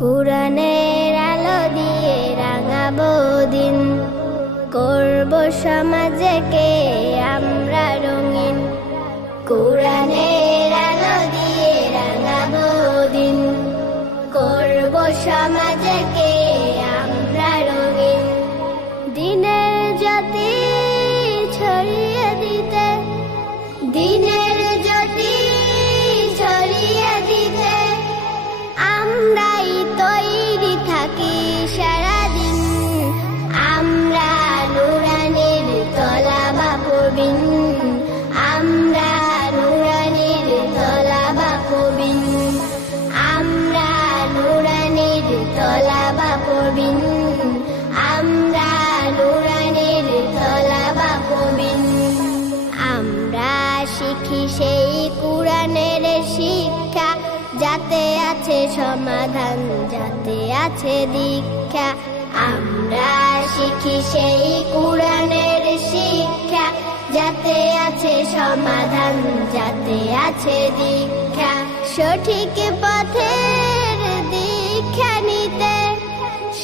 কুরআনের আলো দিয়ে রাঙাবো দিন, করব সমাজকে আমরা রঙিন। কুরআনের আলো দিয়ে রাঙাবো দিন, করব সমাজকে আমরা রঙিন। দিনের জ্যোতি ছড়িয়ে দিতে, দিনের জ্যোতি ছড়িয়ে দিতে আমরাই তৈরি থাকি সারাদিন। আমরা নুরানির তলাবা পড়বিন, আমরা নুরানির তলাবা পড়বিন, আমরা নুরানির তলাবা পড়বিন, আমরা নুরানির তলাবা পড়বিন। আমরা শিখি সেই কুরআনের শিক্ষা, যাতে আছে সমাধান, যাতে আছে দীক্ষা। আমরা শিখি সেই কুরআনের শিক্ষা, যাতে আছে সমাধান, যাতে আছে দীক্ষা। সঠিক পথের দীক্ষা নিতে,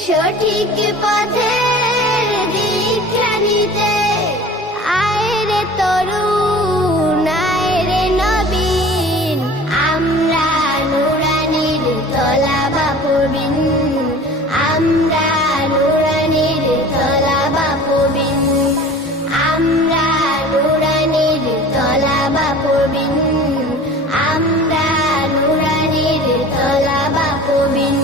সঠিক পথের দীক্ষা নিতে আয় রে তরুণ, আয় রে নবীন। আমরা নুরানির তলাবা পড়বিন, আমরা নুরানির তলাবা পড়বিন, আমরা নুরানির তলাবা পড়বিন, আমরা নুরানির তলাবা পড়বিন।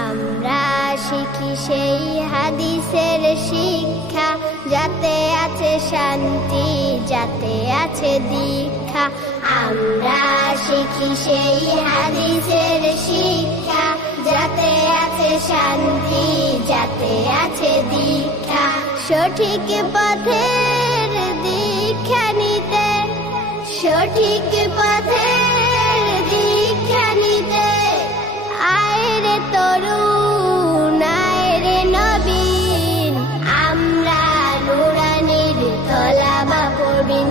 আমরা শিখি সেই হাদিসের শিক্ষা, যাতে আছে শান্তি, যাতে আছে দীক্ষা। আমরা শিখি সেই হাদিসের শিক্ষা, যাতে আছে শান্তি, যাতে আছে দীক্ষা। সঠিক পথের দীক্ষা নিতে, সঠিক পথের দীক্ষা নিতে আয় রে তরুণ, আয় রে নবীন। আমরা নুরানির তলাবা পড়বিন,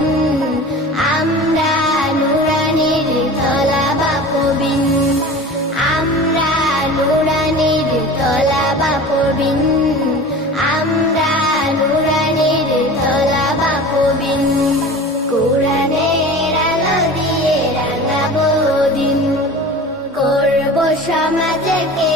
আমরা নুরানির তলাবা পড়বিন, আমরা নুরানির তলাবা পড়বিন, আমরা নুরানির তলাবা পড়বিন। কুরআনের আলো দিয়ে রাঙাবো দিন, করব সমাজকে